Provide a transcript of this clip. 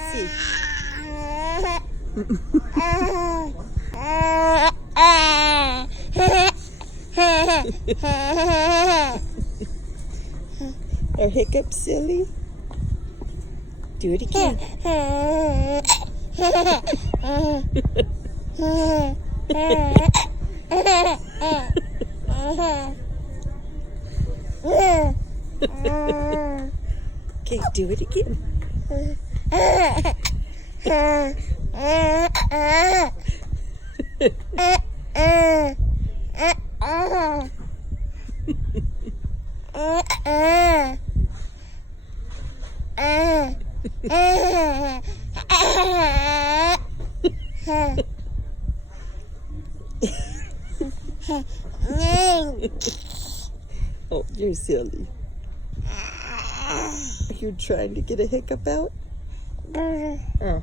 Let's see. Are hiccups silly? Do it again. Okay, do it again. Oh, you're silly. You're trying to get a hiccup out? Oh.